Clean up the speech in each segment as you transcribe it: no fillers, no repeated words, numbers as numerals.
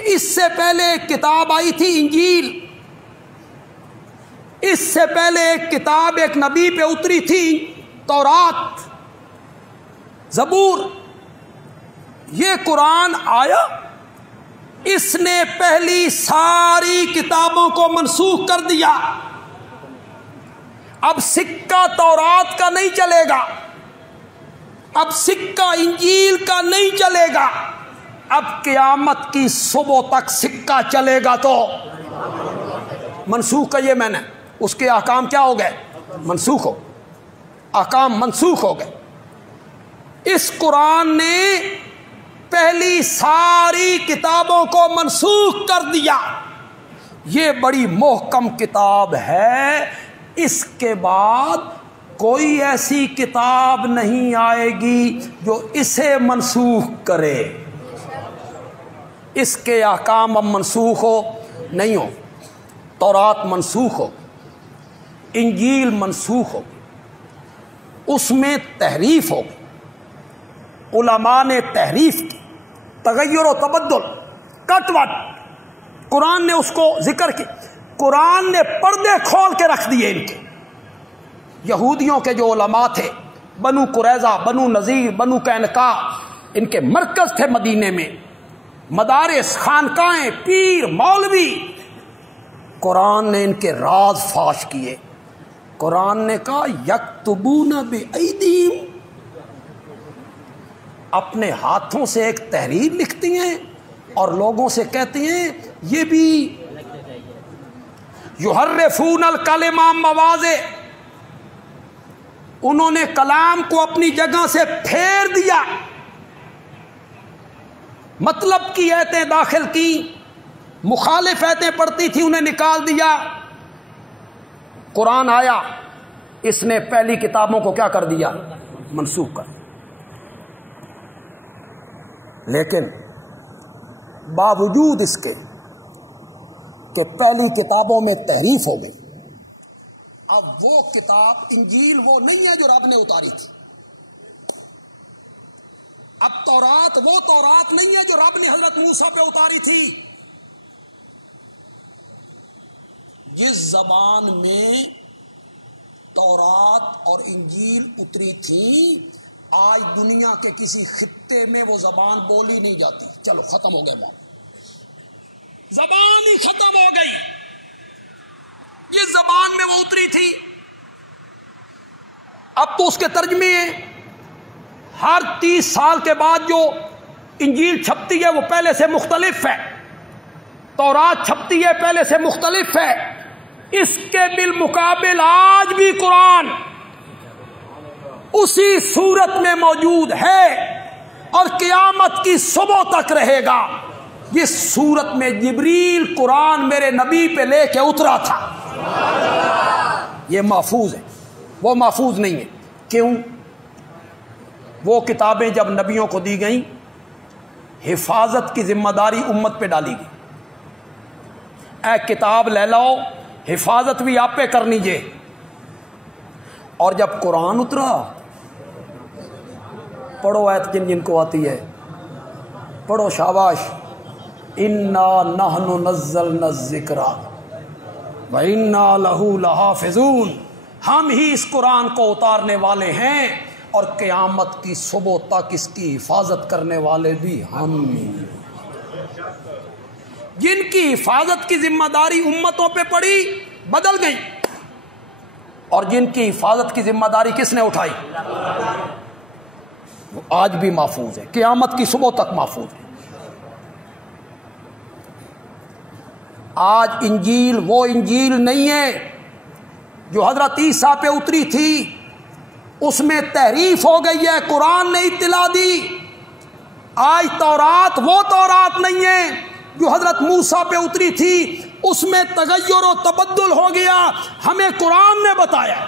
کہ اس سے پہلے ایک کتاب آئی تھی انجیل، اس سے پہلے ایک کتاب ایک نبی پہ اتری تھی تورات، زبور۔ یہ قرآن آیا، اس نے پہلی ساری کتابوں کو منسوخ کر دیا۔ اب سکہ تورات کا نہیں چلے گا، اب سکہ انجیل کا نہیں چلے گا، اب قیامت کی صبح تک سکہ چلے گا تو منسوخ کیے میں نے، اس کے احکام کیا ہو گئے؟ منسوخ ہو، احکام منسوخ ہو گئے۔ اس قرآن نے پہلی ساری کتابوں کو منسوخ کر دیا۔ یہ بڑی محکم کتاب ہے، اس کے بعد کوئی ایسی کتاب نہیں آئے گی جو اسے منسوخ کرے۔ اس کے احکام اب منسوخ ہو نہیں ہو، تورات منسوخ ہو، انجیل منسوخ ہو، اس میں تحریف ہو، علماء نے تحریف کی، تغیر و تبدل، کٹ وٹ، قرآن نے اس کو ذکر کی، قرآن نے پردے کھول کے رکھ دیے ان کے۔ یہودیوں کے جو علماء تھے، بنو قریظہ، بنو نذیر، بنو قینقاع، ان کے مرکز تھے مدینے میں، مدارس، خانقاہیں، پیر، مولوی، قرآن نے ان کے راز فاش کیے۔ قرآن نے کہا یکتبون بایدیہم، اپنے ہاتھوں سے ایک تحریر لکھتی ہیں اور لوگوں سے کہتی ہیں یہ بھی یحرفون الکلم عن مواضع، انہوں نے کلام کو اپنی جگہ سے پھیر دیا، مطلب کی ایتیں داخل کی، مخالف ایتیں پڑھتی تھی انہیں نکال دیا۔ قرآن آیا، اس نے پہلی کتابوں کو کیا کر دیا؟ منسوخ کر دیا۔ لیکن باوجود اس کے کہ پہلی کتابوں میں تحریف ہو گئی، اب وہ کتاب انجیل وہ نہیں ہے جو رب نے اتاری تھی، اب تورات وہ تورات نہیں ہے جو رب نے حضرت موسیٰ پہ اتاری تھی۔ جس زبان میں تورات اور انجیل اتری تھی، آج دنیا کے کسی خطے میں وہ زبان بولی نہیں جاتی۔ چلو ختم ہو گئے، وہاں زبان ہی ختم ہو گئی۔ جس زبان میں وہ اتری تھی، اب تو اس کے ترجمے ہیں۔ ہر 30 سال کے بعد جو انجیل چھپتی ہے وہ پہلے سے مختلف ہے، تورات چھپتی ہے پہلے سے مختلف ہے۔ اس کے بالمقابل آج بھی قرآن اسی صورت میں موجود ہے اور قیامت کی صبح تک رہے گا جس صورت میں جبریل قرآن میرے نبی پہ لے کے اترا تھا۔ یہ محفوظ ہے، وہ محفوظ نہیں ہے۔ کیوں؟ وہ کتابیں جب نبیوں کو دی گئیں، حفاظت کی ذمہ داری امت پہ ڈالی گئی۔ اے کتاب لے لو، حفاظت بھی آپ پہ کرنی جے۔ اور جب قرآن اترا، پڑھو آیت جن جن کو آتی ہے، پڑھو، شاباش۔ انا نحن نزلنا الذکر وانا لہ لحافظون، ہم ہی اس قرآن کو اتارنے والے ہیں اور قیامت کی صبح تک اس کی حفاظت کرنے والے بھی ہم ہی۔ جن کی حفاظت کی ذمہ داری امتوں پہ پڑی بدل گئی، اور جن کی حفاظت کی ذمہ داری کس نے اٹھائی؟ وہ آج بھی محفوظ ہے، قیامت کی صبح تک محفوظ ہے۔ آج انجیل وہ انجیل نہیں ہے جو حضرت عیسیٰ پہ اتری تھی، اس میں تحریف ہو گئی ہے، قرآن نے اطلاع دی۔ آج تورات وہ تورات نہیں ہے جو حضرت موسیٰ پہ اتری تھی، اس میں تغیر و تبدل ہو گیا، ہمیں قرآن نے بتایا۔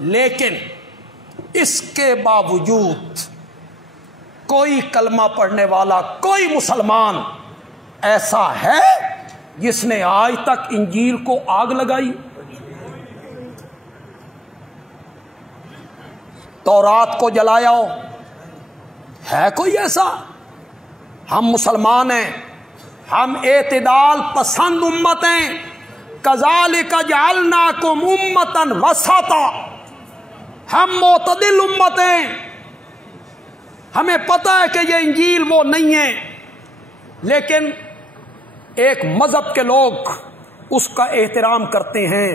لیکن اس کے باوجود کوئی کلمہ پڑھنے والا، کوئی مسلمان ایسا ہے جس نے آج تک انجیل کو آگ لگائی؟ تورات کو جلایا ہو؟ ہے کوئی ایسا؟ ہم مسلمان ہیں، ہم اعتدال پسند امت ہیں. کذالک جعلناکم امۃ وسطا، ہم معتدل امت ہیں. ہمیں پتہ ہے کہ یہ انجیل وہ نہیں ہے، لیکن ایک مذہب کے لوگ اس کا احترام کرتے ہیں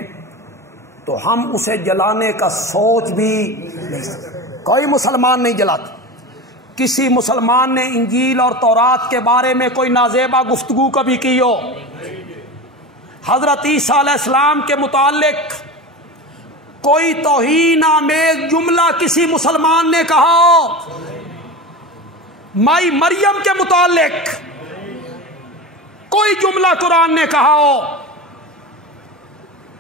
تو ہم اسے جلانے کا سوچ بھی نہیں سکتے. کوئی مسلمان نہیں جلاتا. کسی مسلمان نے انجیل اور تورات کے بارے میں کوئی نازیبہ گفتگو کبھی کی ہو؟ حضرت عیسیٰ علیہ السلام کے متعلق کوئی توہین آمیز جملہ کسی مسلمان نے کہا ہو؟ مائی مریم کے متعلق کوئی جملہ قرآن نے کہا ہو؟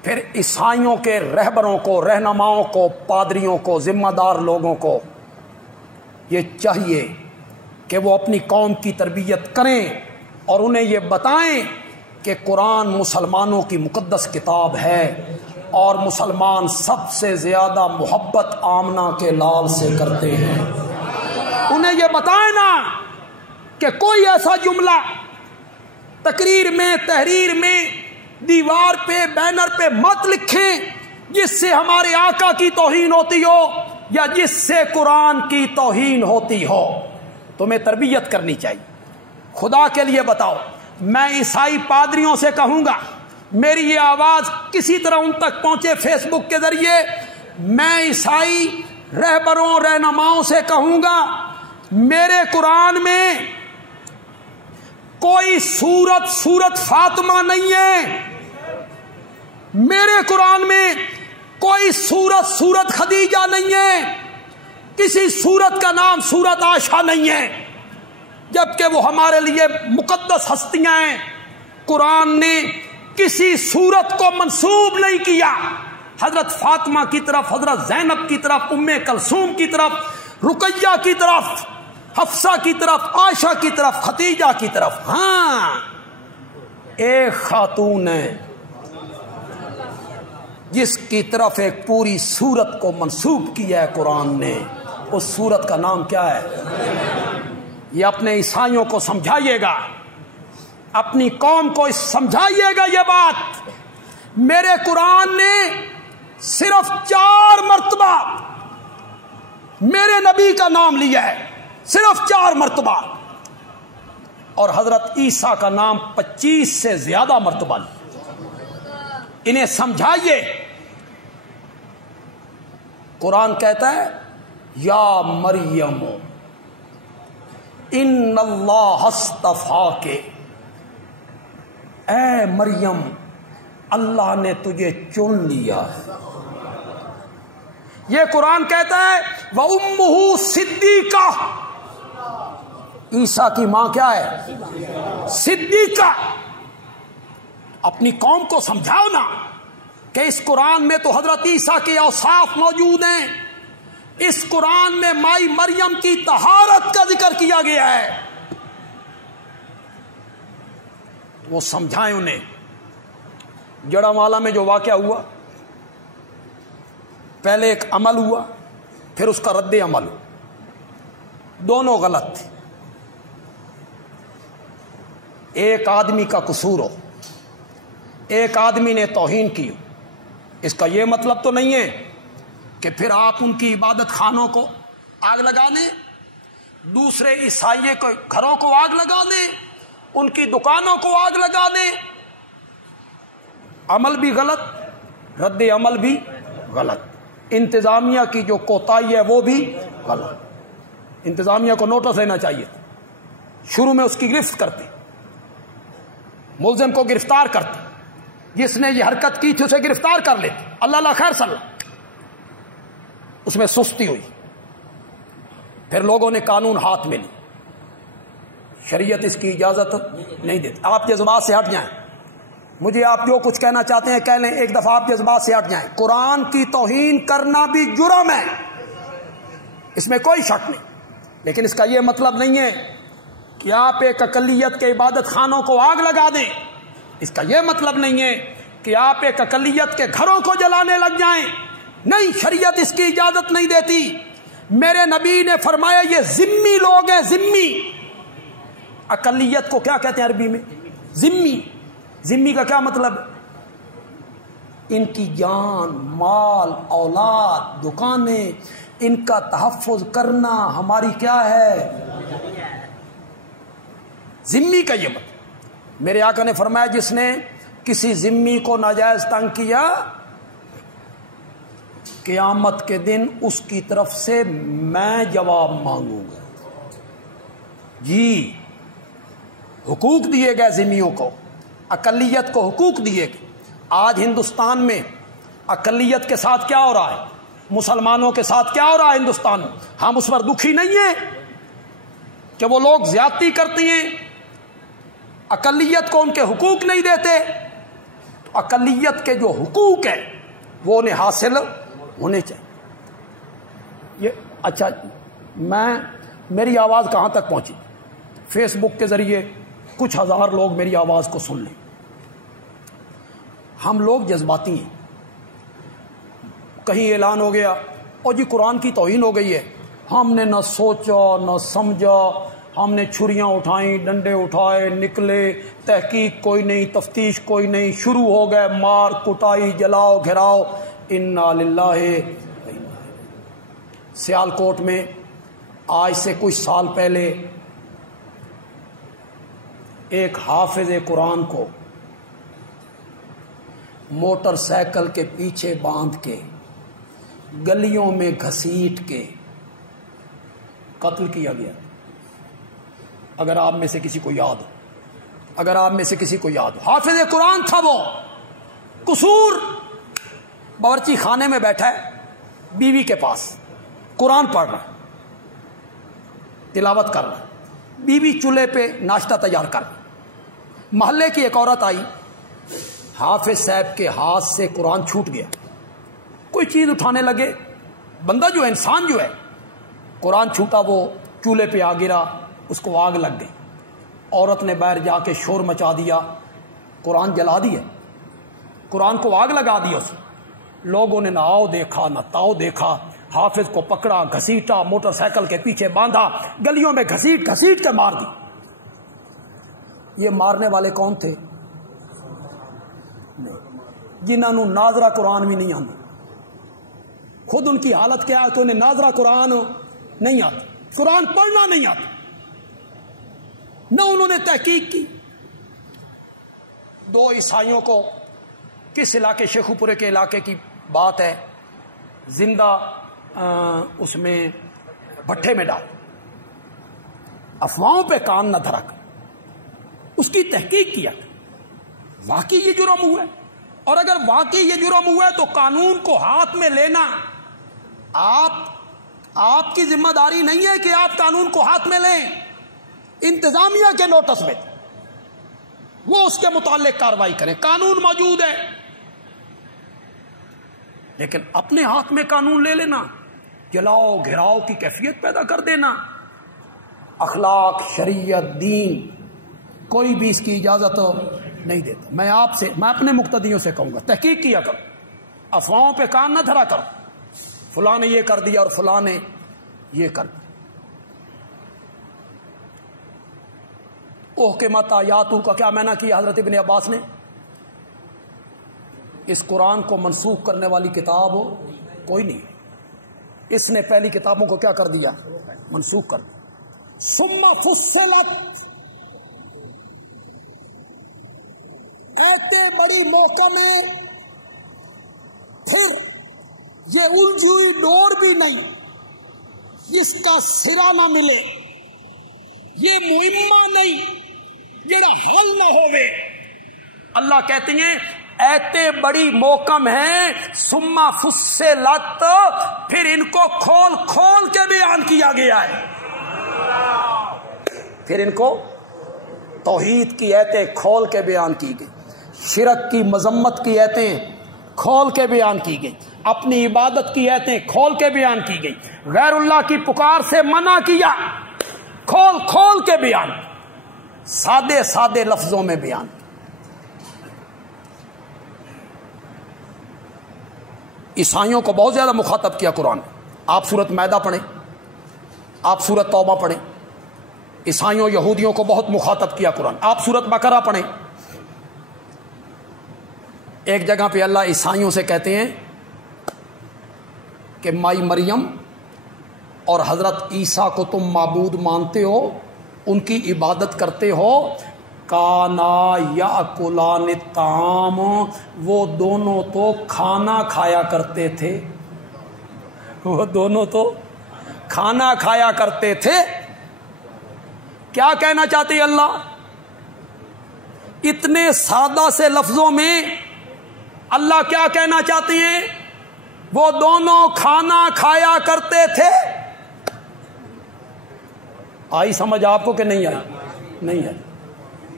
پھر عیسائیوں کے رہبروں کو، رہنماؤں کو، پادریوں کو، ذمہ دار لوگوں کو یہ چاہیے کہ وہ اپنی قوم کی تربیت کریں اور انہیں یہ بتائیں کہ قرآن مسلمانوں کی مقدس کتاب ہے اور مسلمان سب سے زیادہ محبت آمنہ کے لال سے کرتے ہیں. انہیں یہ بتائیں نا کہ کوئی ایسا جملہ تقریر میں، تحریر میں، دیوار پہ، بینر پہ مت لکھیں جس سے ہمارے آقا کی توہین ہوتی ہو یا جس سے قرآن کی توہین ہوتی ہو. تمہیں تربیت کرنی چاہیے. خدا کے لیے بتاؤ، میں عیسائی پادریوں سے کہوں گا، میری یہ آواز کسی طرح ان تک پہنچے فیس بک کے ذریعے، میں عیسائی رہبروں، رہنماؤں سے کہوں گا میرے قرآن میں کوئی سورت فاطمہ نہیں ہے. میرے قرآن میں کوئی سورت خدیجہ نہیں ہے. کسی سورت کا نام سورت عائشہ نہیں ہے، جبکہ وہ ہمارے لیے مقدس ہستیاں ہیں. قرآن نے کسی سورت کو منسوب نہیں کیا حضرت فاطمہ کی طرف، حضرت زینب کی طرف، ام کلثوم کی طرف، رقیہ کی طرف، حفصہ کی طرف، عائشہ کی طرف، خدیجہ کی طرف. ہاں، ایک خاتون ہے جس کی طرف ایک پوری سورت کو منسوب کیا ہے قرآن نے. اس سورت کا نام کیا ہے؟ یہ اپنے عیسائیوں کو سمجھائیے گا، اپنی قوم کو سمجھائیے گا یہ بات. میرے قرآن نے صرف 4 مرتبہ میرے نبی کا نام لیا ہے، صرف 4 مرتبہ، اور حضرت عیسیٰ کا نام 25 سے زیادہ مرتبہ. انہیں سمجھائیے. قرآن کہتا ہے یا مریم ان اللہ اصطفاک، اے مریم اللہ نے تجھے چن لیا ہے. یہ قرآن کہتا ہے وَأُمُّهُ صِدِّیقَةٌ، عیسیٰ کی ماں کیا ہے؟ صدیقہ. اپنی قوم کو سمجھاؤ نا کہ اس قرآن میں تو حضرت عیسیٰ کے اوصاف موجود ہیں، اس قرآن میں مائی مریم کی طہارت کا ذکر کیا گیا ہے. وہ سمجھائیں انہیں. جڑا والا میں جو واقعہ ہوا، پہلے ایک عمل ہوا، پھر اس کا رد عمل ہوا، دونوں غلط تھے. ایک آدمی کا قصور ہو، ایک آدمی نے توہین کی ہو، اس کا یہ مطلب تو نہیں ہے کہ پھر آپ ان کی عبادت خانوں کو آگ لگا دیں، دوسرے عیسائی کے گھروں کو آگ لگا دیں، ان کی دکانوں کو آگ لگا دیں. عمل بھی غلط، رد عمل بھی غلط. انتظامیہ کی جو کوتاہی ہے وہ بھی غلط. انتظامیہ کو نوٹس لینا چاہیے. شروع میں اس کی گرفت کرتے، ملزم کو گرفتار کرتے، جس نے یہ حرکت کی تھی اسے گرفتار کر لیتے. اللہ خیر صلی اللہ. اس میں سستی ہوئی، پھر لوگوں نے قانون ہاتھ میں لی. شریعت اس کی اجازت نہیں دیتی. آپ جذبات سے ہٹ جائیں. مجھے آپ جو کچھ کہنا چاہتے ہیں کہہ لیں، ایک دفعہ آپ جذبات سے ہٹ جائیں. قرآن کی توہین کرنا بھی جرم ہے، اس میں کوئی شک نہیں، لیکن اس کا یہ مطلب نہیں ہے کہ آپ ایک اقلیت کے عبادت خانوں کو آگ لگا دیں. اس کا یہ مطلب نہیں ہے کہ آپ ایک اقلیت کے گھروں کو جلانے لگ جائیں. نہیں، شریعت اس کی اجازت نہیں دیتی. میرے نبی نے فرمایا یہ ذمی لوگ ہیں. ذمی، اقلیت کو کیا کہتے ہیں عربی میں؟ ذمی کا کیا مطلب؟ ان کی جان، مال، اولاد، دکانیں، ان کا تحفظ کرنا ہماری کیا ہے؟ ذمی کا یہ مطلب۔ میرے آقا نے فرمایا جس نے کسی ذمی کو ناجائز تنگ کیا، قیامت کے دن اس کی طرف سے میں جواب مانگوں گا۔ جی، حقوق دیے گئے ذمیوں کو، اقلیت کو حقوق دیے گئے۔ آج ہندوستان میں اقلیت کے ساتھ کیا ہو رہا ہے؟ مسلمانوں کے ساتھ کیا ہو رہا ہے ہندوستان میں؟ ہم اس پر دکھی نہیں ہیں کہ وہ لوگ زیادتی کرتی ہیں، اقلیت کو ان کے حقوق نہیں دیتے۔ تو اقلیت کے جو حقوق ہیں وہ انہیں حاصل ہونے چاہیے۔ یہ اچھا، میری آواز کہاں تک پہنچی؟ فیس بک کے ذریعے کچھ ہزار لوگ میری آواز کو سن لیں۔ ہم لوگ جذباتی ہیں، کہیں اعلان ہو گیا اور جی قرآن کی توہین ہو گئی ہے، ہم نے نہ سوچا نہ سمجھا، ہم نے چھریاں اٹھائیں، ڈنڈے اٹھائے، نکلے، تحقیق کوئی نہیں، تفتیش کوئی نہیں، شروع ہو گئے مار کٹائی، جلاؤ گھراؤ۔ انا للہ۔ سیالکوٹ میں آج سے کچھ سال پہلے ایک حافظ قرآن کو موٹر سائیکل کے پیچھے باندھ کے گلیوں میں گھسیٹ کے قتل کیا گیا۔ اگر آپ میں سے کسی کو یاد ہو، حافظ قرآن تھا وہ، قصور باورچی خانے میں بیٹھا ہے، بیوی کے پاس قرآن پڑھ رہا ہے، تلاوت کر رہا ہے، بیوی چولہے پہ ناشتہ تیار کر رہا ہے۔ محلے کی ایک عورت آئی، حافظ صاحب کے ہاتھ سے قرآن چھوٹ گیا، کوئی چیز اٹھانے لگے، بندہ جو ہے، انسان جو ہے، قرآن چھوٹا، وہ چولہے پہ آ گرا، اس کو آگ لگ گئی۔ عورت نے باہر جا کے شور مچا دیا، قرآن جلا دیا، قرآن کو آگ لگا دیا اس نے۔ لوگوں نے نہ آؤ دیکھا نہ تاؤ دیکھا، حافظ کو پکڑا، گھسیٹا، موٹر سائیکل کے پیچھے باندھا، گلیوں میں گھسیٹ کے مار دی۔ یہ مارنے والے کون تھے؟ جنہوں نے ناظرہ قرآن بھی نہیں آتا۔ خود ان کی حالت کیا ہے کہ انہیں ناظرہ قرآن نہیں آتا، قرآن پڑھنا نہیں آتا، نہ انہوں نے تحقیق کی۔ دو عیسائیوں کو، کس علاقے، شیخو پورے کے علاقے کی بات ہے، زندہ اس میں بھٹے میں ڈال، افواہوں پہ کان نہ دھرا کر اس کی تحقیق کیا۔ واقعی یہ جرم ہوا ہے، اور اگر واقعی یہ جرم ہوا ہے تو قانون کو ہاتھ میں لینا آپ کی ذمہ داری نہیں ہے کہ آپ قانون کو ہاتھ میں لیں، انتظامیہ کے نوٹس میں وہ اس کے متعلق کارروائی کریں، قانون موجود ہے، لیکن اپنے ہاتھ میں قانون لے لینا، جلاؤ گھراؤ کی کیفیت پیدا کر دینا، اخلاق، شریعت، دین کوئی بھی اس کی اجازت نہیں دیتا۔ میں اپنے مقتدیوں سے کہوں گا، تحقیق کیا کرو، افواہوں پہ کان نہ دھرا کرو، فلاں نے یہ کر دیا اور فلاں نے یہ کر دیا۔ اوہ کے مت آیاتو کا کیا معنی کیا حضرت ابن عباس نے؟ اس قرآن کو منسوخ کرنے والی کتاب کوئی نہیں، اس نے پہلی کتابوں کو کیا کر دیا؟ منسوخ کر دیا۔ ثم فصلت، ایتے بڑی محکم ہے، پھر یہ الجھی ہوئی ڈور بھی نہیں جس کا سرا نہ ملے، یہ مہمہ نہیں جڑا حل نہ ہوئے۔ اللہ کہتے ہیں ایتے بڑی محکم ہیں، ثم فصلت، پھر ان کو کھول کھول کے بیان کیا گیا ہے، پھر ان کو توحید کی ایتیں کھول کے بیان کی گئی، شرک کی مذمت کی ایتیں کھول کے بیان کی گئی، اپنی عبادت کی ایتیں کھول کے بیان کی گئی، غیر اللہ کی پکار سے منع کیا، کھول کھول کے بیان، سادے سادے لفظوں میں بیان۔ عیسائیوں کو بہت زیادہ مخاطب کیا قرآن۔ آپ سورۃ مائدہ پڑھیں، آپ سورۃ توبہ پڑھیں، عیسائیوں یہودیوں کو بہت مخاطب کیا قرآن. آپ سورۃ بقرہ پڑھیں, ایک جگہ پہ اللہ عیسائیوں سے کہتے ہیں کہ مائی مریم اور حضرت عیسیٰ کو تم معبود مانتے ہو, ان کی عبادت کرتے ہو. کانا یاکلان الطعام, وہ دونوں تو کھانا کھایا کرتے تھے, وہ دونوں تو کھانا کھایا کرتے تھے. کیا کہنا چاہتے ہیں اللہ؟ اتنے سادہ سے لفظوں میں اللہ کیا کہنا چاہتے ہیں؟ وہ دونوں کھانا کھایا کرتے تھے. آئی سمجھ آپ کو کہ نہیں آئی؟ نہیں آئی.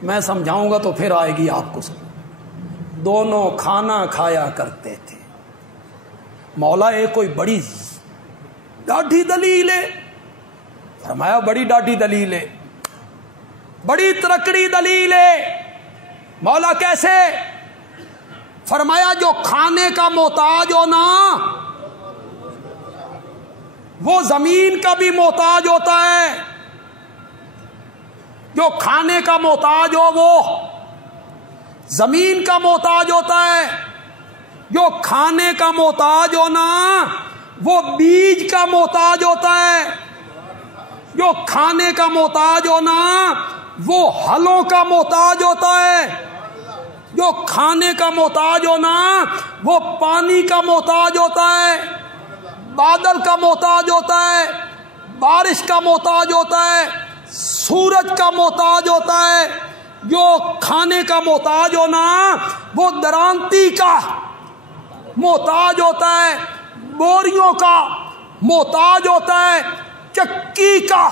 میں سمجھاؤں گا تو پھر آئے گی آپ کو سمجھ. دونوں کھانا کھایا کرتے تھے. مولا ایک کوئی بڑی ڈاڈھی دلیل ہے. فرمایا بڑی ڈاڈھی دلیل ہے, بڑی ترکڑی دلیل ہے. مولا کیسے؟ فرمایا جو کھانے کا محتاج ہو نا, وہ زمین کا بھی محتاج ہوتا ہے. جو کھانے کا محتاج ہو وہ زمین کا محتاج ہوتا ہے. جو کھانے کا محتاج ہو نا وہ بیج کا محتاج ہوتا ہے. جو کھانے کا محتاج ہو نا وہ ہلوں کا محتاج ہوتا ہے. جو کھانے کا محتاج ہو نا وہ پانی کا محتاج ہوتا ہے, بادل کا محتاج ہوتا ہے, بارش کا محتاج ہوتا ہے, سورج کا محتاج ہوتا ہے. جو کھانے کا محتاج ہو نا وہ درانتی کا محتاج ہوتا ہے, بوریوں کا محتاج ہوتا ہے, چکی کا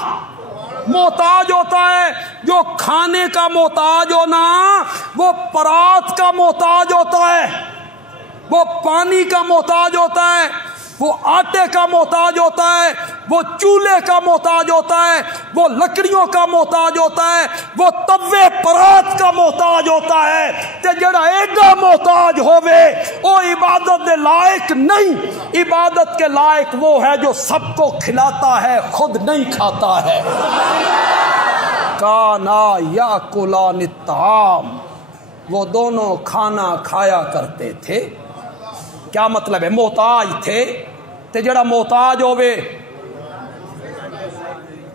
محتاج ہوتا ہے. جو کھانے کا محتاج ہو نا وہ پرات کا محتاج ہوتا ہے, وہ پانی کا محتاج ہوتا ہے, وہ آٹے کا محتاج ہوتا ہے, وہ چولہے کا محتاج ہوتا ہے, وہ لکڑیوں کا محتاج ہوتا ہے, وہ توے پرات کا محتاج ہوتا ہے. تے جڑا ایڈا محتاج ہووے او عبادت دے لائق نہیں. عبادت کے لائق وہ ہے جو سب کو کھلاتا ہے, خود نہیں کھاتا ہے. کانا یاکلان الطعام, وہ دونوں کھانا کھایا کرتے تھے. کیا مطلب ہے؟ محتاج تھے. تے جڑا محتاج ہووے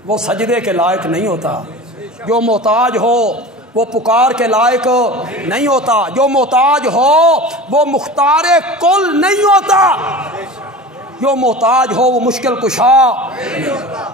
وہ سجدے کے لائق نہیں ہوتا. جو محتاج ہو وہ پکار کے لائق نہیں ہوتا. جو محتاج ہو وہ مختار کل نہیں ہوتا. جو محتاج ہو وہ مشکل کشا نہیں ہوتا.